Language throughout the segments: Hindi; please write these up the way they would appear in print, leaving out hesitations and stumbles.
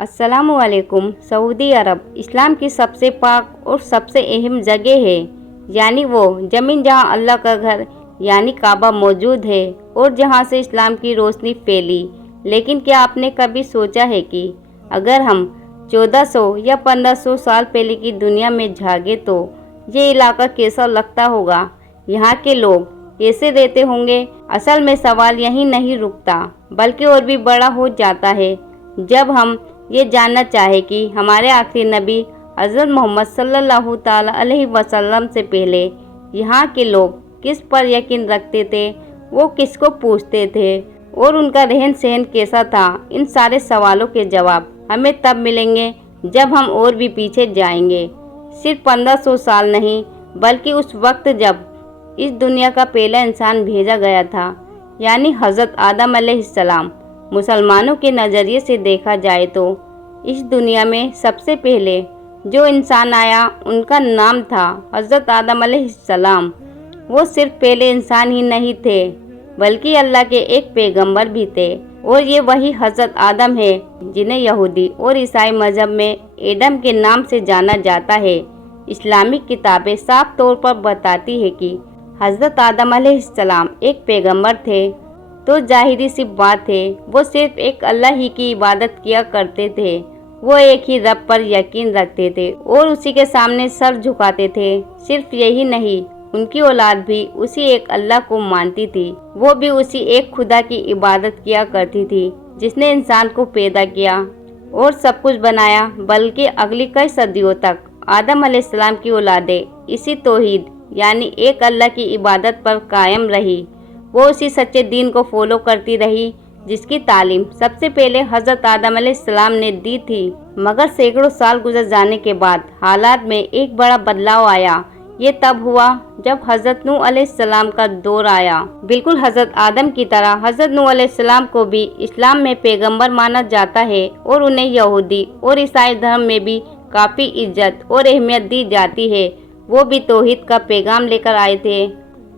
अस्सलामुअलैकुम। सऊदी अरब इस्लाम की सबसे पाक और सबसे अहम जगह है, यानी वो ज़मीन जहाँ अल्लाह का घर यानी काबा मौजूद है और जहाँ से इस्लाम की रोशनी फैली। लेकिन क्या आपने कभी सोचा है कि अगर हम 1400 या 1500 साल पहले की दुनिया में झाँके तो ये इलाका कैसा लगता होगा? यहाँ के लोग कैसे रहते होंगे? असल में सवाल यहीं नहीं रुकता, बल्कि और भी बड़ा हो जाता है जब हम ये जानना चाहे कि हमारे आखिरी नबी हज़रत मोहम्मद सल्लल्लाहु ताला अलैहि वसल्लम से पहले यहाँ के लोग किस पर यकीन रखते थे, वो किसको पूछते थे और उनका रहन सहन कैसा था। इन सारे सवालों के जवाब हमें तब मिलेंगे जब हम और भी पीछे जाएंगे। सिर्फ 1500 साल नहीं, बल्कि उस वक्त जब इस दुनिया का पहला इंसान भेजा गया था, यानी हज़रत आदम अलैहिस्सलाम। मुसलमानों के नज़रिए से देखा जाए तो इस दुनिया में सबसे पहले जो इंसान आया उनका नाम था हज़रत आदम अलैहिस्सलाम। वो सिर्फ पहले इंसान ही नहीं थे, बल्कि अल्लाह के एक पैगंबर भी थे। और ये वही हज़रत आदम है जिन्हें यहूदी और ईसाई मज़हब में एडम के नाम से जाना जाता है। इस्लामिक किताबें साफ तौर पर बताती है कि हज़रत आदम अलैहिस्सलाम एक पैगंबर थे, तो जाहिर सी बात है वो सिर्फ एक अल्लाह ही की इबादत किया करते थे। वो एक ही रब पर यकीन रखते थे और उसी के सामने सर झुकाते थे। सिर्फ यही नहीं, उनकी औलाद भी उसी एक अल्लाह को मानती थी। वो भी उसी एक खुदा की इबादत किया करती थी जिसने इंसान को पैदा किया और सब कुछ बनाया। बल्कि अगली कई सदियों तक आदम अलैहिस्सलाम की औलादें इसी तौहीद यानी एक अल्लाह की इबादत पर कायम रही। वो उसी सच्चे दीन को फॉलो करती रही जिसकी तालीम सबसे पहले हज़रत आदम अलैहिस्सलाम ने दी थी। मगर सैकड़ों साल गुजर जाने के बाद हालात में एक बड़ा बदलाव आया। ये तब हुआ जब हज़रत नूह अलैहिस्सलाम का दौर आया। बिल्कुल हज़रत आदम की तरह हज़रत नूह अलैहिस्सलाम को भी इस्लाम में पैगंबर माना जाता है और उन्हें यहूदी और ईसाई धर्म में भी काफ़ी इज्जत और अहमियत दी जाती है। वो भी तौहीद का पैगाम लेकर आए थे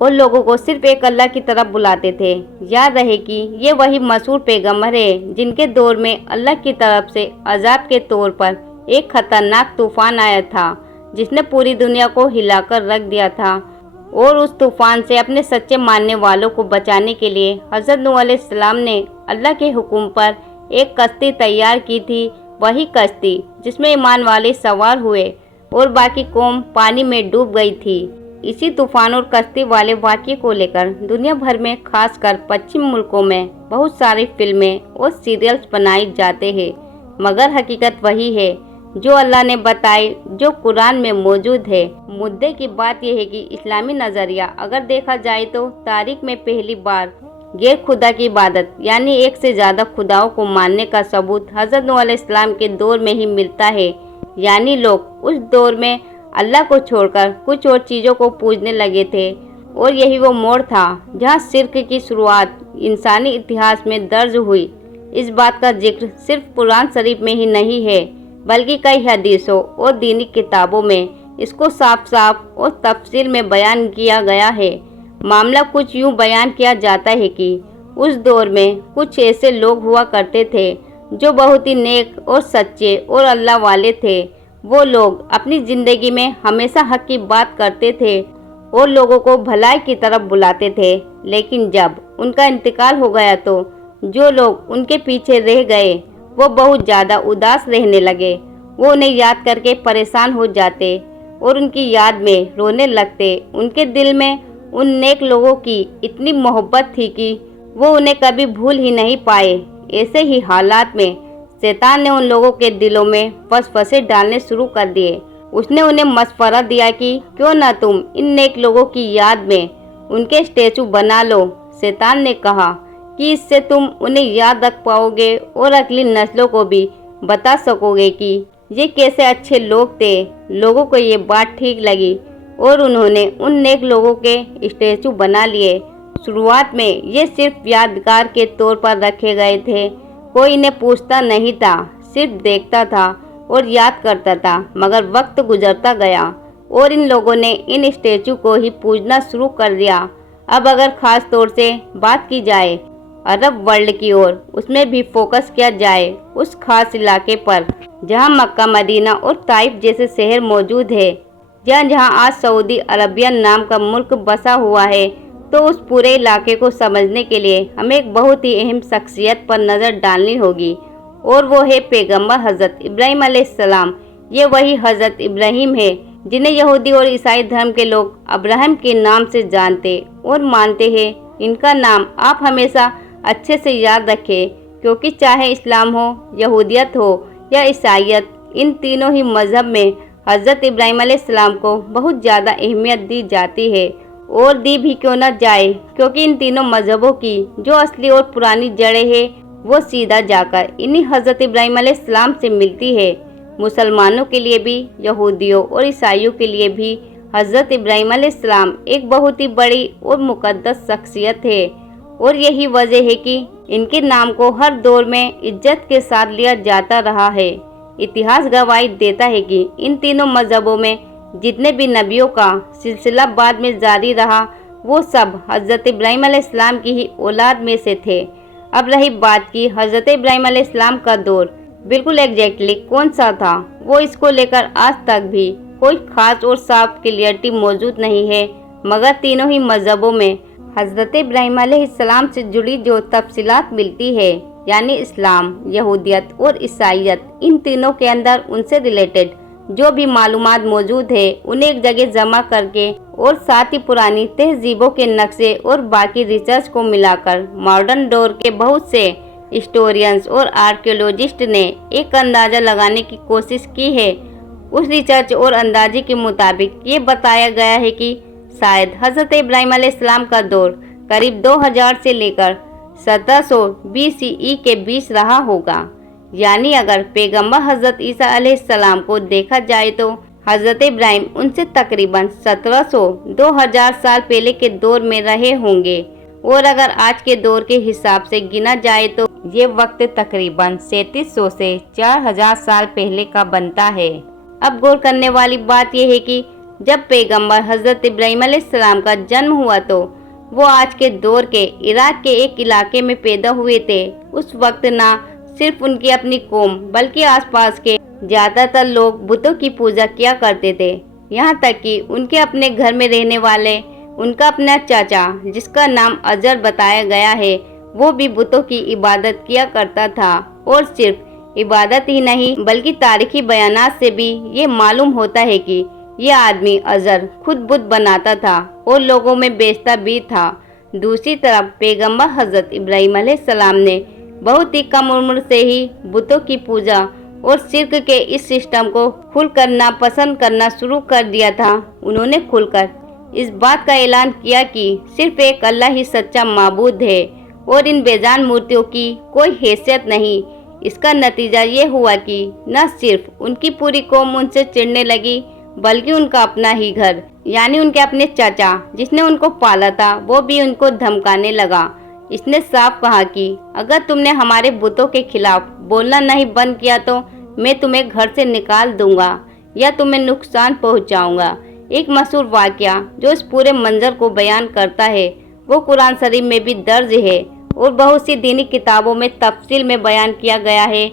और लोगों को सिर्फ एक अल्लाह की तरफ बुलाते थे। याद रहे कि ये वही मशहूर पैगंबर है जिनके दौर में अल्लाह की तरफ से अजाब के तौर पर एक खतरनाक तूफान आया था जिसने पूरी दुनिया को हिलाकर रख दिया था। और उस तूफान से अपने सच्चे मानने वालों को बचाने के लिए हज़रत नूह अलैहिस्सलाम ने अल्लाह के हुक्म पर एक कश्ती तैयार की थी। वही कश्ती जिसमें ईमान वाले सवार हुए और बाकी कौम पानी में डूब गई थी। इसी तूफान और कश्ती वाले वाक़ये को लेकर दुनिया भर में खासकर पश्चिम मुल्कों में बहुत सारी फिल्में और सीरियल्स बनाए जाते हैं। मगर हकीकत वही है जो अल्लाह ने बताई, जो कुरान में मौजूद है। मुद्दे की बात यह है कि इस्लामी नज़रिया अगर देखा जाए तो तारीख में पहली बार गैर खुदा की इबादत यानी एक से ज़्यादा खुदाओं को मानने का सबूत हज़रत नूह अलैहिस्सलाम के दौर में ही मिलता है। यानी लोग उस दौर में अल्लाह को छोड़कर कुछ और चीज़ों को पूजने लगे थे और यही वो मोड़ था जहाँ शिर्क की शुरुआत इंसानी इतिहास में दर्ज हुई। इस बात का जिक्र सिर्फ कुरान शरीफ में ही नहीं है, बल्कि कई हदीसों और दीनी किताबों में इसको साफ साफ और तफसील में बयान किया गया है। मामला कुछ यूँ बयान किया जाता है कि उस दौर में कुछ ऐसे लोग हुआ करते थे जो बहुत ही नेक और सच्चे और अल्लाह वाले थे। वो लोग अपनी ज़िंदगी में हमेशा हक की बात करते थे और लोगों को भलाई की तरफ बुलाते थे। लेकिन जब उनका इंतकाल हो गया तो जो लोग उनके पीछे रह गए वो बहुत ज़्यादा उदास रहने लगे। वो उन्हें याद करके परेशान हो जाते और उनकी याद में रोने लगते। उनके दिल में उन नेक लोगों की इतनी मोहब्बत थी कि वो उन्हें कभी भूल ही नहीं पाए। ऐसे ही हालात में शैतान ने उन लोगों के दिलों में वसवसे डालने शुरू कर दिए। उसने उन्हें मशवरा दिया कि क्यों ना तुम इन नेक लोगों की याद में उनके स्टैचू बना लो। शैतान ने कहा कि इससे तुम उन्हें याद रख पाओगे और अगली नस्लों को भी बता सकोगे कि ये कैसे अच्छे लोग थे। लोगों को ये बात ठीक लगी और उन्होंने उन नेक लोगों के स्टैचू बना लिए। शुरुआत में ये सिर्फ यादगार के तौर पर रखे गए थे। कोई इन्हें पूछता नहीं था, सिर्फ देखता था और याद करता था। मगर वक्त गुजरता गया और इन लोगों ने इन स्टैचू को ही पूजना शुरू कर दिया। अब अगर ख़ास तौर से बात की जाए अरब वर्ल्ड की ओर, उसमें भी फोकस किया जाए उस खास इलाके पर जहां मक्का, मदीना और ताइफ जैसे शहर मौजूद है, या जहां आज सऊदी अरबिया नाम का मुल्क बसा हुआ है, तो उस पूरे इलाके को समझने के लिए हमें एक बहुत ही अहम शख्सियत पर नज़र डालनी होगी, और वो है पैगंबर हज़रत इब्राहीम अलैहिस्सलाम। ये वही हज़रत इब्राहीम है जिन्हें यहूदी और ईसाई धर्म के लोग अब्राहम के नाम से जानते और मानते हैं। इनका नाम आप हमेशा अच्छे से याद रखें, क्योंकि चाहे इस्लाम हो, यहूदियत हो या ईसाइयत, इन तीनों ही मज़हब में हज़रत इब्राहीम अलैहिस्सलाम को बहुत ज़्यादा अहमियत दी जाती है, और दी भी क्यों न जाए, क्योंकि इन तीनों मज़हबों की जो असली और पुरानी जड़ें हैं वो सीधा जाकर इन्हीं हज़रत इब्राहीम अलैहिस्सलाम से मिलती है। मुसलमानों के लिए भी, यहूदियों और ईसाइयों के लिए भी हज़रत इब्राहीम अलैहिस्सलाम एक बहुत ही बड़ी और मुक़द्दस शख्सियत है, और यही वजह है कि इनके नाम को हर दौर में इज्जत के साथ लिया जाता रहा है। इतिहास गवाही देता है कि इन तीनों मज़हबों में जितने भी नबियों का सिलसिला बाद में जारी रहा, वो सब हज़रत इब्राहीम अलैहिस्सलाम की ही औलाद में से थे। अब रही बात की हज़रत इब्राहीम अलैहिस्सलाम का दौर बिल्कुल एग्जैक्टली कौन सा था, वो इसको लेकर आज तक भी कोई खास और साफ क्लियरिटी मौजूद नहीं है, मगर तीनों ही मज़हबों में हज़रत इब्राहीम अलैहिस्सलाम से जुड़ी जो तफसीलात मिलती है, यानी इस्लाम, यहूदियत और ईसाइयत, इन तीनों के अंदर उनसे रिलेटेड जो भी मालूमात मौजूद है उन्हें एक जगह जमा करके और साथ ही पुरानी तहजीबों के नक्शे और बाकी रिसर्च को मिलाकर मॉडर्न दौर के बहुत से हिस्टोरियंस और आर्कियोलॉजिस्ट ने एक अंदाज़ा लगाने की कोशिश की है। उस रिसर्च और अंदाजे के मुताबिक ये बताया गया है कि शायद हज़रत इब्राहीम अलैहिस्सलाम का दौर करीब 2000 से लेकर 1700 BCE के बीच रहा होगा। यानी अगर पैगंबर हज़रत ईसा अलैहिस्सलाम को देखा जाए तो हज़रत इब्राहीम उनसे तकरीबन 1700-2000 साल पहले के दौर में रहे होंगे, और अगर आज के दौर के हिसाब से गिना जाए तो ये वक्त तकरीबन 3700 से 4000 साल पहले का बनता है। अब गौर करने वाली बात यह है कि जब पैगंबर हज़रत इब्राहीम अलैहिस्सलाम का जन्म हुआ तो वो आज के दौर के इराक के एक इलाके में पैदा हुए थे। उस वक्त ना सिर्फ उनकी अपनी कौम बल्कि आसपास के ज़्यादातर लोग बुतों की पूजा किया करते थे। यहाँ तक कि उनके अपने घर में रहने वाले उनका अपना चाचा, जिसका नाम अजर बताया गया है, वो भी बुतों की इबादत किया करता था। और सिर्फ इबादत ही नहीं बल्कि तारीखी बयानात से भी ये मालूम होता है कि ये आदमी अजर खुद बुत बनाता था और लोगों में बेचता भी था। दूसरी तरफ पैगंबर हज़रत इब्राहीम अलैहिस्सलाम ने बहुत ही कम उम्र से ही बुतों की पूजा और शिर्क के इस सिस्टम को खुलकर नापसंद करना शुरू कर दिया था। उन्होंने खुलकर इस बात का ऐलान किया कि सिर्फ एक अल्लाह ही सच्चा माबूद है और इन बेजान मूर्तियों की कोई हैसियत नहीं। इसका नतीजा ये हुआ कि न सिर्फ उनकी पूरी कौम उनसे चिढ़ने लगी, बल्कि उनका अपना ही घर, यानी उनके अपने चाचा जिसने उनको पाला था, वो भी उनको धमकाने लगा। इसने साफ कहा कि अगर तुमने हमारे बुतों के खिलाफ बोलना नहीं बंद किया तो मैं तुम्हें घर से निकाल दूंगा या तुम्हें नुकसान पहुंचाऊंगा। एक मशहूर वाकया जो इस पूरे मंजर को बयान करता है वो कुरान शरीफ में भी दर्ज है और बहुत सी दीनी किताबों में तफसील में बयान किया गया है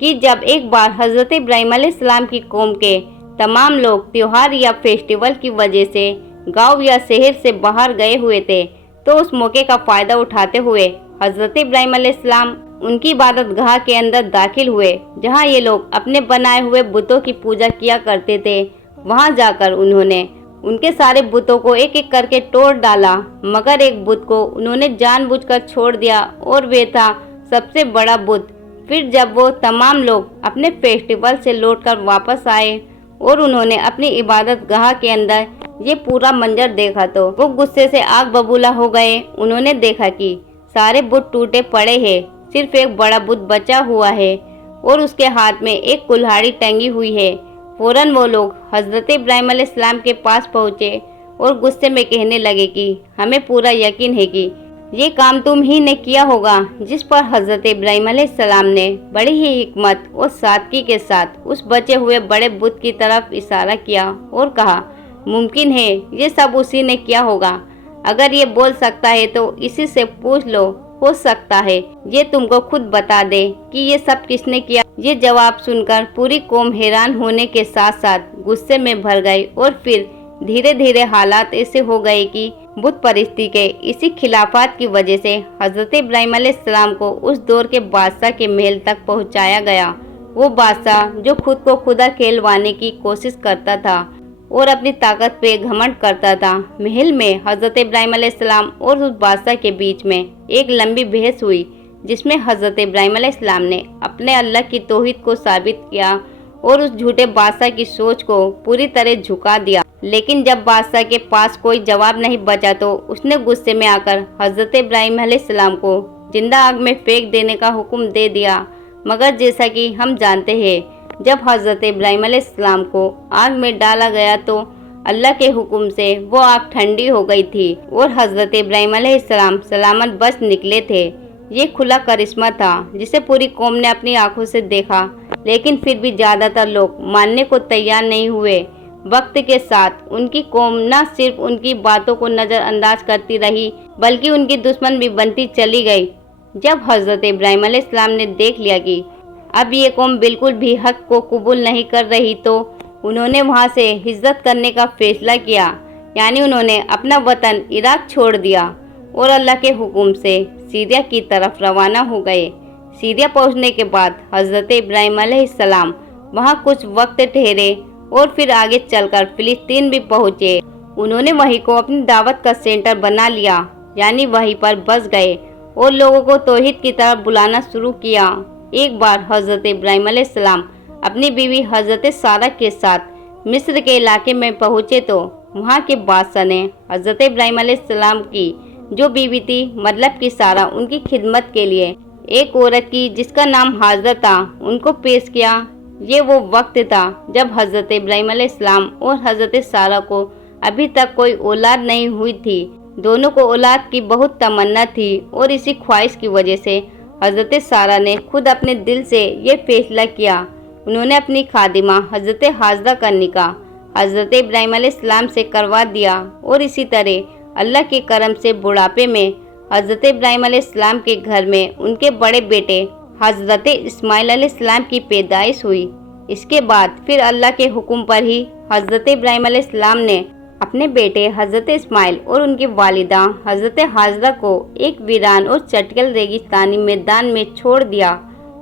कि जब एक बार हज़रत इब्राहीम अलैहिस्सलाम की कौम के तमाम लोग त्योहार या फेस्टिवल की वजह से गांव या शहर से बाहर गए हुए थे, तो उस मौके का फ़ायदा उठाते हुए हज़रत इब्राहीम अलैहिस्सलाम उनकी इबादत गाह के अंदर दाखिल हुए, जहां ये लोग अपने बनाए हुए बुतों की पूजा किया करते थे। वहां जाकर उन्होंने उनके सारे बुतों को एक एक करके तोड़ डाला, मगर एक बुत को उन्होंने जानबूझकर छोड़ दिया और वे था सबसे बड़ा बुत। फिर जब वो तमाम लोग अपने फेस्टिवल से लौटकर वापस आए और उन्होंने अपनी इबादत गाह के अंदर ये पूरा मंजर देखा तो वो गुस्से से आग बबूला हो गए। उन्होंने देखा कि सारे बुत टूटे पड़े हैं, सिर्फ एक बड़ा बुत बचा हुआ है और उसके हाथ में एक कुल्हाड़ी टंगी हुई है। फौरन वो लोग हज़रत इब्राहीम अलैहिस्सलाम के पास पहुँचे और गुस्से में कहने लगे कि हमें पूरा यकीन है कि ये काम तुम ही ने किया होगा। जिस पर हज़रत इब्राहीम अलैहिस्सलाम ने बड़ी ही हिकमत और सादगी के साथ उस बचे हुए बड़े बुत की तरफ इशारा किया और कहा, मुमकिन है ये सब उसी ने किया होगा। अगर ये बोल सकता है तो इसी से पूछ लो। हो सकता है ये तुमको खुद बता दे कि ये सब किसने किया। ये जवाब सुनकर पूरी कौम हैरान होने के साथ साथ गुस्से में भर गई और फिर धीरे धीरे हालात ऐसे हो गए कि बुत परस्ती के इसी खिलाफत की वजह से हजरत इब्राहिम अलैहिस्सलाम को उस दौर के बादशाह के महल तक पहुंचाया गया। वो बादशाह जो खुद को खुदा कहलवाने की कोशिश करता था और अपनी ताकत पे घमंड करता था। महल में हजरत इब्राहिम अलैहिस्सलाम और उस बादशाह के बीच में एक लंबी बहस हुई, जिसमें हजरत इब्राहिम अलैहिस्सलाम ने अपने अल्लाह की तौहीद को साबित किया और उस झूठे बादशाह की सोच को पूरी तरह झुका दिया। लेकिन जब बादशाह के पास कोई जवाब नहीं बचा तो उसने गुस्से में आकर हजरत इब्राहिम अलैहिस्सलाम को जिंदा आग में फेंक देने का हुक्म दे दिया। मगर जैसा कि हम जानते हैं, जब हजरत इब्राहिम अलैहिस्सलाम को आग में डाला गया तो अल्लाह के हुक्म से वो आग ठंडी हो गई थी और हजरत इब्राहिम अलैहिस्सलाम सलामत बच निकले थे। ये खुला करिश्मा था जिसे पूरी कौम ने अपनी आंखों से देखा, लेकिन फिर भी ज़्यादातर लोग मानने को तैयार नहीं हुए। वक्त के साथ उनकी कौम न सिर्फ उनकी बातों को नज़रअंदाज करती रही बल्कि उनकी दुश्मन भी बनती चली गई। जब हजरत इब्राहिम अलैहिस्सलाम ने देख लिया कि अब ये कौम बिल्कुल भी हक को कबूल नहीं कर रही तो उन्होंने वहाँ से हिजरत करने का फैसला किया, यानी उन्होंने अपना वतन इराक छोड़ दिया और अल्लाह के हुक्म से सीरिया की तरफ रवाना हो गए। सीरिया पहुँचने के बाद हजरत इब्राहिम अलैहिस्सलाम वहाँ कुछ वक्त ठहरे और फिर आगे चलकर फिलिस्तीन भी पहुँचे। उन्होंने वहीं को अपनी दावत का सेंटर बना लिया, यानी वहीं पर बस गए और लोगों को तौहीद की तरफ बुलाना शुरू किया। एक बार हजरत इब्राहिम अलैहिस्सलाम अपनी बीवी हजरत सारा के साथ मिस्र के इलाके में पहुँचे तो वहाँ के बादशाह ने हजरत इब्राहिम अलैहिस्सलाम की जो बीवी थी, मतलब कि सारा, उनकी खिदमत के लिए एक औरत की जिसका नाम हाजरा था उनको पेश किया। ये वो वक्त था जब हजरत इब्राहिम अलैहिस्सलाम और हजरत सारा को अभी तक कोई औलाद नहीं हुई थी। दोनों को औलाद की बहुत तमन्ना थी और इसी ख्वाहिश की वजह से हजरत सारा ने खुद अपने दिल से ये फैसला किया। उन्होंने अपनी खादिमा हजरत हाजरा का निकाह हजरत इब्राहिम अलैहिस्सलाम से करवा दिया और इसी तरह अल्लाह के करम से बुढ़ापे में हजरत इब्राहिम अलैहिस्सलाम के घर में उनके बड़े बेटे हजरत इस्माइल अलैहिस्सलाम की पैदाइश हुई। इसके बाद फिर अल्लाह के हुक्म पर ही हजरत इब्राहिम अलैहिस्सलाम ने अपने बेटे हजरत इस्माइल और उनकी वालिदा हजरत हाजरा को एक वीरान और चटकल रेगिस्तानी मैदान में छोड़ दिया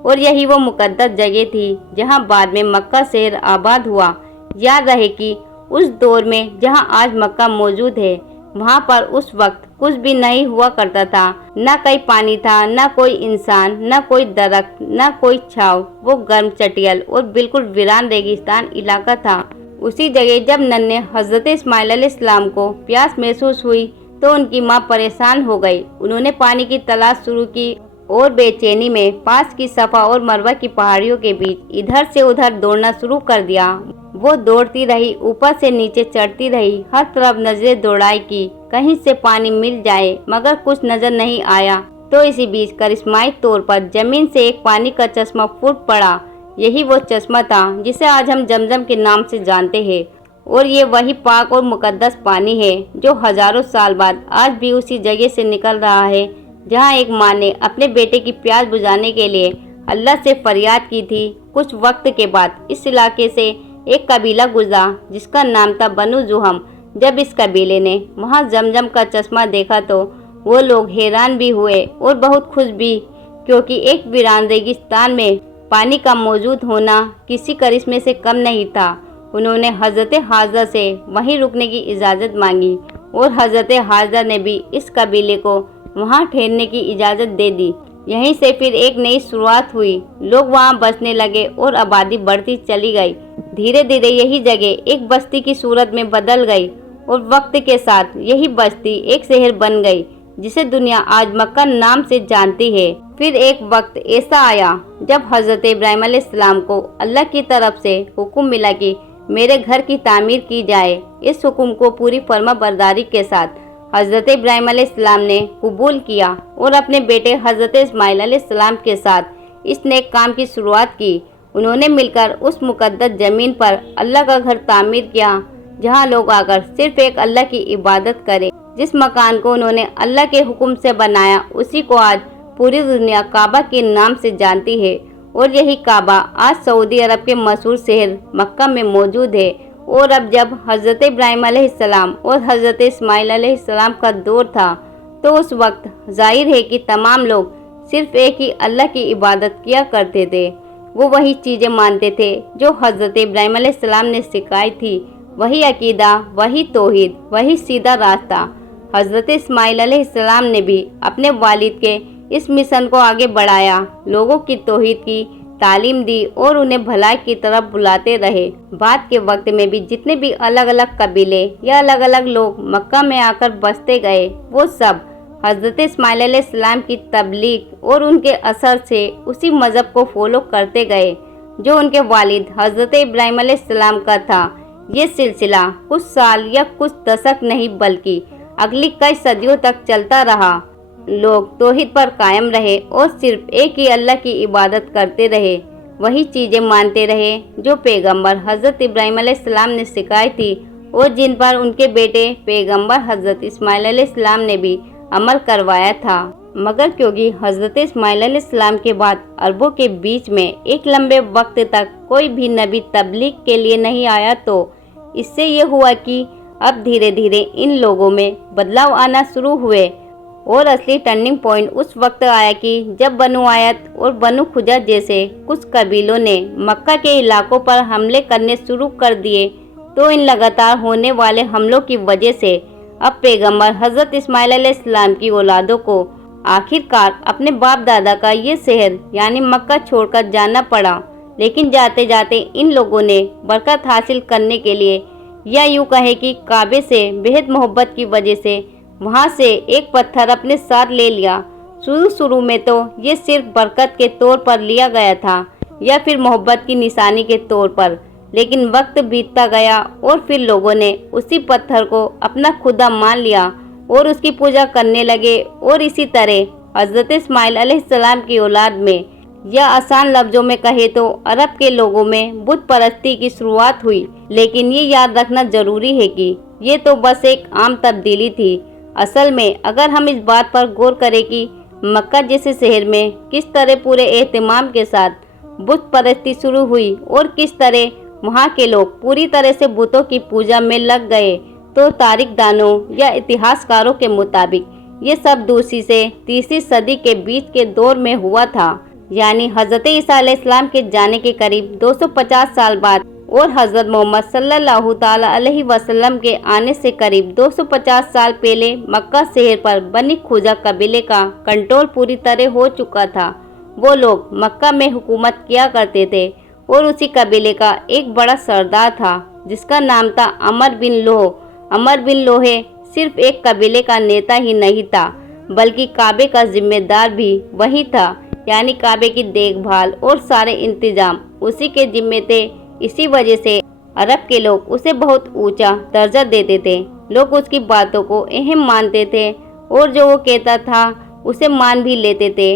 और यही वो मुकद्दस जगह थी जहां बाद में मक्का शहर आबाद हुआ। याद रहे कि उस दौर में जहां आज मक्का मौजूद है वहां पर उस वक्त कुछ भी नहीं हुआ करता था, न कहीं पानी था, न कोई इंसान, न कोई दरख्त, न कोई छाव। वो गर्म चटियल और बिल्कुल वीरान रेगिस्तान इलाका था। उसी जगह जब नन्हे हजरत इस्माइल अलैहिस्सलाम को प्यास महसूस हुई तो उनकी माँ परेशान हो गई। उन्होंने पानी की तलाश शुरू की और बेचैनी में पास की सफ़ा और मरवा की पहाड़ियों के बीच इधर से उधर दौड़ना शुरू कर दिया। वो दौड़ती रही, ऊपर से नीचे चढ़ती रही, हर तरफ नजरें दौड़ाई की कहीं से पानी मिल जाए, मगर कुछ नजर नहीं आया। तो इसी बीच करिश्माई तौर पर जमीन से एक पानी का चश्मा फूट पड़ा। यही वो चश्मा था जिसे आज हम जमजम के नाम से जानते हैं और ये वही पाक और मुकद्दस पानी है जो हजारों साल बाद आज भी उसी जगह से निकल रहा है जहाँ एक माँ ने अपने बेटे की प्यास बुझाने के लिए अल्लाह से फरियाद की थी। कुछ वक्त के बाद इस इलाके से एक कबीला गुजरा जिसका नाम था बनु जुहम। जब इस कबीले ने वहाँ जमजम का चश्मा देखा तो वो लोग हैरान भी हुए और बहुत खुश भी, क्योंकि एक वीरान रेगिस्तान में पानी का मौजूद होना किसी करिश्मे से कम नहीं था। उन्होंने हजरत हाजरा से वहीं रुकने की इजाज़त मांगी और हजरत हाजरा ने भी इस कबीले को वहाँ ठहरने की इजाज़त दे दी। यहीं से फिर एक नई शुरुआत हुई। लोग वहाँ बसने लगे और आबादी बढ़ती चली गई। धीरे धीरे यही जगह एक बस्ती की सूरत में बदल गई और वक्त के साथ यही बस्ती एक शहर बन गई जिसे दुनिया आज मक्का नाम से जानती है। फिर एक वक्त ऐसा आया जब हजरत इब्राहिम अलैहिस्सलाम को अल्लाह की तरफ से हुक्म मिला कि मेरे घर की तामीर की जाए। इस हुक्म को पूरी फर्माबरदारी के साथ हजरत इब्राहिम अलैहिस्सलाम ने कबूल किया और अपने बेटे हजरत इस्माइल अलैहिस्सलाम के साथ इस नेक काम की शुरुआत की। उन्होंने मिलकर उस मुकद्दस ज़मीन पर अल्लाह का घर तामीर किया जहाँ लोग आकर सिर्फ एक अल्लाह की इबादत करें। जिस मकान को उन्होंने अल्लाह के हुक्म से बनाया उसी को आज पूरी दुनिया काबा के नाम से जानती है। और यही काबा आज सऊदी अरब के मशहूर शहर मक्का में मौजूद है। और अब जब हज़रत इब्राहीम अलैहिस्सलाम और हज़रत इस्माइल अलैहिस्सलाम का दौर था तो उस वक्त जाहिर है कि तमाम लोग सिर्फ एक ही अल्लाह की इबादत किया करते थे। वो वही चीज़ें मानते थे जो हज़रत इब्राहीम अलैहिस्सलाम ने सिखाई थी, वही अकीदा, वही तौहीद, वही सीधा रास्ता। हज़रत इस्माइल अलैहिस्सलाम ने भी अपने वालिद के इस मिशन को आगे बढ़ाया, लोगों की तौहीद की तालीम दी और उन्हें भलाई की तरफ बुलाते रहे। बाद के वक्त में भी जितने भी अलग अलग कबीले या अलग अलग लोग मक्का में आकर बसते गए, वो सब हज़रत इस्माइल अलैहिस्सलाम की तबलीग और उनके असर से उसी मज़हब को फॉलो करते गए जो उनके वालिद हज़रत इब्राहीम अलैहिस्सलाम का था। ये सिलसिला कुछ साल या कुछ दशक नहीं बल्कि अगली कई सदियों तक चलता रहा। लोग तौहीद पर कायम रहे और सिर्फ एक ही अल्लाह की इबादत करते रहे, वही चीज़ें मानते रहे जो पैगंबर हज़रत इब्राहीम अलैहिस्सलाम ने सिखाई थी और जिन पर उनके बेटे पैगंबर हज़रत इस्माइल अलैहिस्सलाम ने भी अमल करवाया था। मगर क्योंकि हज़रत इस्माइल अलैहिस्सलाम के बाद अरबों के बीच में एक लंबे वक्त तक कोई भी नबी तबलीग के लिए नहीं आया, तो इससे ये हुआ कि अब धीरे धीरे इन लोगों में बदलाव आना शुरू हुए। और असली टर्निंग पॉइंट उस वक्त आया कि जब बनु आयत और बनु खुजा जैसे कुछ कबीलों ने मक्का के इलाकों पर हमले करने शुरू कर दिए। तो इन लगातार होने वाले हमलों की वजह से अब पैगंबर हज़रत इस्माइल अलैहिस्सलाम की औलादों को आखिरकार अपने बाप दादा का ये शहर यानी मक्का छोड़कर जाना पड़ा। लेकिन जाते जाते इन लोगों ने बरकत हासिल करने के लिए या यूँ कहे कि काबे से बेहद मोहब्बत की वजह से वहाँ से एक पत्थर अपने साथ ले लिया। शुरू में तो ये सिर्फ बरकत के तौर पर लिया गया था या फिर मोहब्बत की निशानी के तौर पर, लेकिन वक्त बीतता गया और फिर लोगों ने उसी पत्थर को अपना खुदा मान लिया और उसकी पूजा करने लगे। और इसी तरह हज़रत इस्माइल अलैहिस्सलाम की औलाद में या आसान लफ्ज़ों में कहे तो अरब के लोगों में बुत परस्ती की शुरुआत हुई। लेकिन ये याद रखना ज़रूरी है कि ये तो बस एक आम तब्दीली थी। असल में अगर हम इस बात पर गौर करें कि मक्का जैसे शहर में किस तरह पूरे एहतमाम के साथ बुत परस्ती शुरू हुई और किस तरह वहाँ के लोग पूरी तरह से बुतों की पूजा में लग गए, तो तारीखदानों या इतिहासकारों के मुताबिक ये सब दूसरी से तीसरी सदी के बीच के दौर में हुआ था, यानी हज़रत ईसा अलैहिस्सलाम के जाने के करीब 250 साल बाद और हज़रत मोहम्मद सल्लल्लाहु ताला अलैहि वसल्लम के आने से करीब 250 साल पहले मक्का शहर पर बनी खुजा कबीले का कंट्रोल पूरी तरह हो चुका था। वो लोग मक्का में हुकूमत किया करते थे और उसी कबीले का एक बड़ा सरदार था जिसका नाम था अमर बिन लोह। अमर बिन लोहे सिर्फ एक कबीले का नेता ही नहीं था बल्कि काबे का जिम्मेदार भी वही था, यानी काबे की देखभाल और सारे इंतजाम उसी के जिम्मे थे। इसी वजह से अरब के लोग उसे बहुत ऊंचा दर्जा देते थे। लोग उसकी बातों को अहम मानते थे और जो वो कहता था उसे मान भी लेते थे।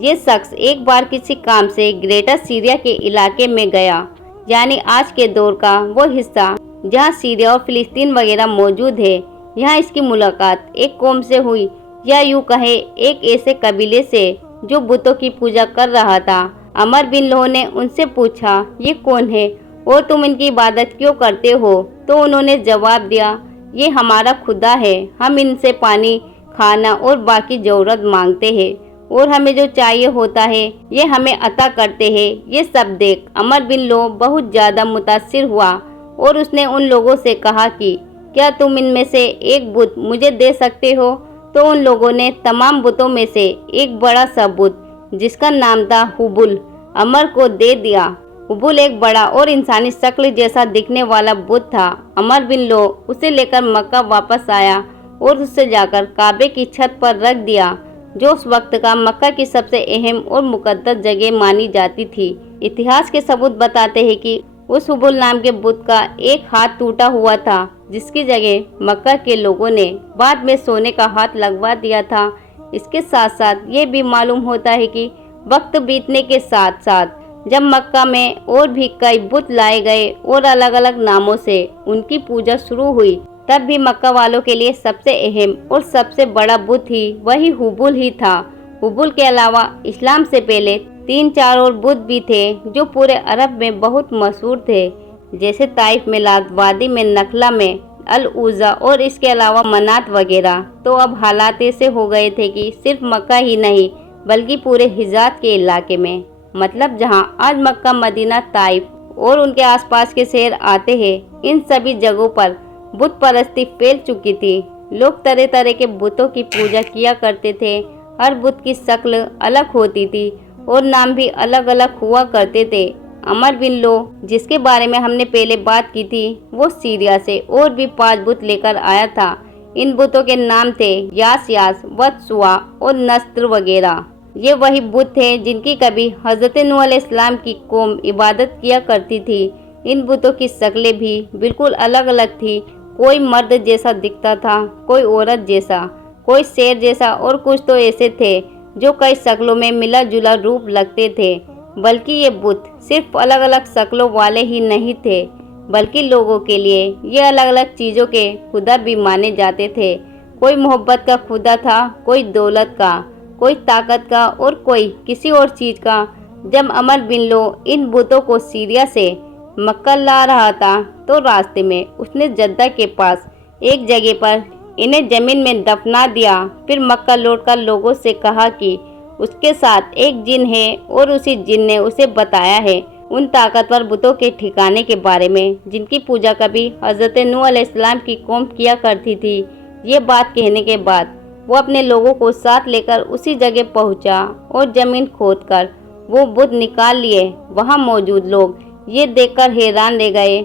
ये शख्स एक बार किसी काम से ग्रेटर सीरिया के इलाके में गया, यानी आज के दौर का वो हिस्सा जहाँ सीरिया और फिलिस्तीन वगैरह मौजूद है। यहाँ इसकी मुलाकात एक कौम से हुई या यूँ कहे एक ऐसे कबीले से जो बुतों की पूजा कर रहा था। अमर बिन लोह ने उनसे पूछा, ये कौन है और तुम इनकी इबादत क्यों करते हो? तो उन्होंने जवाब दिया, ये हमारा खुदा है, हम इनसे पानी, खाना और बाकी ज़रूरत मांगते हैं और हमें जो चाहिए होता है ये हमें अता करते हैं। ये सब देख अमर बिन लोह बहुत ज़्यादा मुतासिर हुआ और उसने उन लोगों से कहा कि क्या तुम इनमें से एक बुत मुझे दे सकते हो? तो उन लोगों ने तमाम बुतों में से एक बड़ा सा बुत जिसका नाम था हुबुल अमर को दे दिया। हुबुल एक बड़ा और इंसानी शक्ल जैसा दिखने वाला बुत था। अमर बिन लोह उसे लेकर मक्का वापस आया और उससे जाकर काबे की छत पर रख दिया, जो उस वक्त का मक्का की सबसे अहम और मुकद्दस जगह मानी जाती थी। इतिहास के सबूत बताते हैं कि उस हुबुल नाम के बुत का एक हाथ टूटा हुआ था जिसकी जगह मक्का के लोगों ने बाद में सोने का हाथ लगवा दिया था। इसके साथ साथ ये भी मालूम होता है कि वक्त बीतने के साथ साथ जब मक्का में और भी कई बुत लाए गए और अलग अलग नामों से उनकी पूजा शुरू हुई, तब भी मक्का वालों के लिए सबसे अहम और सबसे बड़ा बुत ही वही हुबुल ही था। हुबुल के अलावा इस्लाम से पहले 3-4 और बुत भी थे जो पूरे अरब में बहुत मशहूर थे, जैसे ताइफ में लात, वादी में नखला में अल उज़ा और इसके अलावा मनात वगैरह। तो अब हालात ऐसे हो गए थे कि सिर्फ मक्का ही नहीं बल्कि पूरे हिजाज के इलाके में, मतलब जहां आज मक्का, मदीना, ताइफ और उनके आसपास के शहर आते हैं, इन सभी जगहों पर बुत परस्ती फैल चुकी थी। लोग तरह तरह के बुतों की पूजा किया करते थे। हर बुत की शक्ल अलग होती थी और नाम भी अलग अलग हुआ करते थे। अमर बिन लो, जिसके बारे में हमने पहले बात की थी, वो सीरिया से और भी 5 बुत लेकर आया था। इन बुतों के नाम थे यास, वत्सुआ और नस्त्र वगैरह। ये वही बुत थे जिनकी कभी हज़रत नूह अलैहिस्सलाम की कौम इबादत किया करती थी। इन बुतों की शक्लें भी बिल्कुल अलग अलग थी। कोई मर्द जैसा दिखता था, कोई औरत जैसा, कोई शेर जैसा और कुछ तो ऐसे थे जो कई शक्लों में मिला जुला रूप लगते थे। बल्कि ये बुत सिर्फ अलग अलग शक्लों वाले ही नहीं थे, बल्कि लोगों के लिए ये अलग अलग चीज़ों के खुदा भी माने जाते थे। कोई मोहब्बत का खुदा था, कोई दौलत का, कोई ताकत का और कोई किसी और चीज़ का। जब अमर बिन लो इन बुतों को सीरिया से मक्का ला रहा था, तो रास्ते में उसने जद्दा के पास एक जगह पर इन्हें ज़मीन में दफना दिया। फिर मक्का लौटकर लोगों से कहा कि उसके साथ एक जिन है और उसी जिन ने उसे बताया है उन ताकतवर बुतों के ठिकाने के बारे में जिनकी पूजा कभी हज़रत नूह अलैहिस्सलाम की कौम किया करती थी। ये बात कहने के बाद वो अपने लोगों को साथ लेकर उसी जगह पहुंचा और ज़मीन खोदकर वो बुत निकाल लिए। वहां मौजूद लोग ये देखकर हैरान रह गए।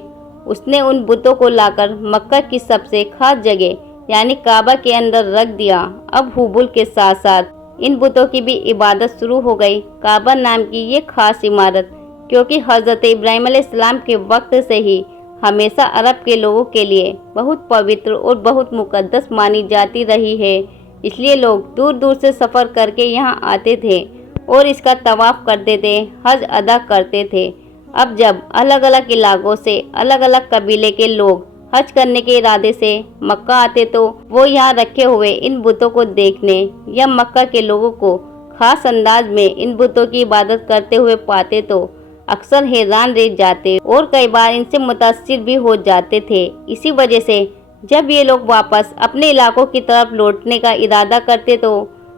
उसने उन बुतों को लाकर मक्का की सबसे खास जगह यानी काबा के अंदर रख दिया। अब हुबुल के साथ साथ इन बुतों की भी इबादत शुरू हो गई। काबा नाम की ये खास इमारत क्योंकि हज़रत इब्राहीम अलैहिस्सलाम के वक्त से ही हमेशा अरब के लोगों के लिए बहुत पवित्र और बहुत मुकद्दस मानी जाती रही है, इसलिए लोग दूर दूर से सफ़र करके यहाँ आते थे और इसका तवाफ़ करते थे, हज अदा करते थे। अब जब अलग अलग इलाकों से अलग अलग कबीले के लोग हज करने के इरादे से मक्का आते, तो वो यहाँ रखे हुए इन बुतों को देखने या मक्का के लोगों को खास अंदाज में इन बुतों की इबादत करते हुए पाते तो अक्सर हैरान रह जाते और कई बार इनसे मुतासिर भी हो जाते थे। इसी वजह से जब ये लोग वापस अपने इलाकों की तरफ लौटने का इरादा करते तो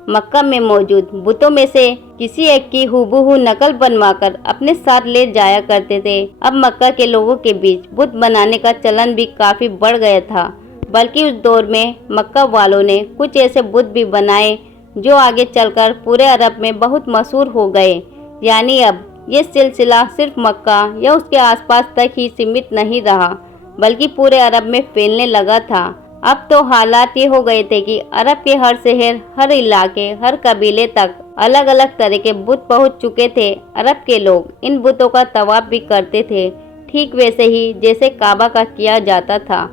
मक्का में मौजूद बुतों में से किसी एक की हुबहू नकल बनवाकर अपने साथ ले जाया करते थे। अब मक्का के लोगों के बीच बुत बनाने का चलन भी काफ़ी बढ़ गया था, बल्कि उस दौर में मक्का वालों ने कुछ ऐसे बुत भी बनाए जो आगे चलकर पूरे अरब में बहुत मशहूर हो गए। यानी अब ये सिलसिला सिर्फ मक्का या उसके आसपास तक ही सीमित नहीं रहा, बल्कि पूरे अरब में फैलने लगा था। अब तो हालात ये हो गए थे कि अरब के हर शहर, हर इलाके, हर कबीले तक अलग अलग तरह के बुत पहुंच चुके थे। अरब के लोग इन बुतों का तवाफ भी करते थे, ठीक वैसे ही जैसे काबा का किया जाता था।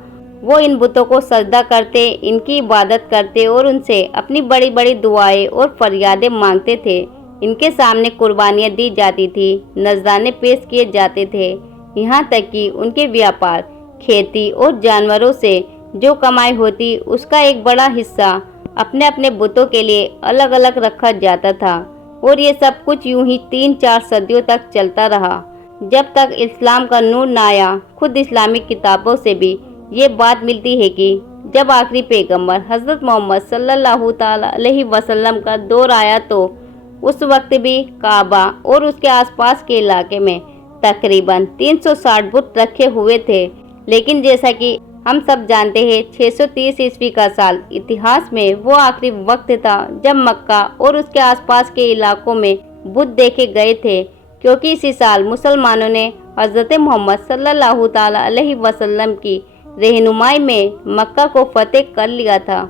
वो इन बुतों को सजदा करते, इनकी इबादत करते और उनसे अपनी बड़ी बड़ी दुआएं और फरियादें मांगते थे। इनके सामने कुर्बानियाँ दी जाती थी, नजराने पेश किए जाते थे। यहाँ तक कि उनके व्यापार, खेती और जानवरों से जो कमाई होती उसका एक बड़ा हिस्सा अपने अपने बुतों के लिए अलग अलग रखा जाता था। और ये सब कुछ यूं ही 3-4 सदियों तक चलता रहा, जब तक इस्लाम का नूर न आया। खुद इस्लामिक किताबों से भी ये बात मिलती है कि जब आखिरी पैगंबर हज़रत मोहम्मद सल्लल्लाहु ताला अलैहि वसल्लम का दौर आया, तो उस वक्त भी काबा और उसके आसपास के इलाके में तकरीबन 360 बुत रखे हुए थे। लेकिन जैसा कि हम सब जानते हैं, 630 ईस्वी का साल इतिहास में वो आखिरी वक्त था जब मक्का और उसके आसपास के इलाकों में बुत देखे गए थे, क्योंकि इसी साल मुसलमानों ने हज़रत मोहम्मद सल्लल्लाहु ताला अलैहि वसल्लम की रहनुमाई में मक्का को फतेह कर लिया था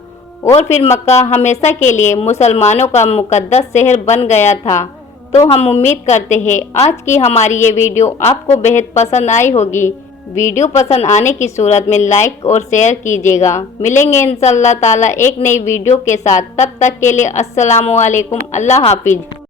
और फिर मक्का हमेशा के लिए मुसलमानों का मुकद्दस शहर बन गया था। तो हम उम्मीद करते हैं आज की हमारी ये वीडियो आपको बेहद पसंद आई होगी। वीडियो पसंद आने की सूरत में लाइक और शेयर कीजिएगा। मिलेंगे इंशाअल्लाह ताला एक नई वीडियो के साथ, तब तक के लिए अस्सलामु अलैकुम, अल्लाह हाफिज।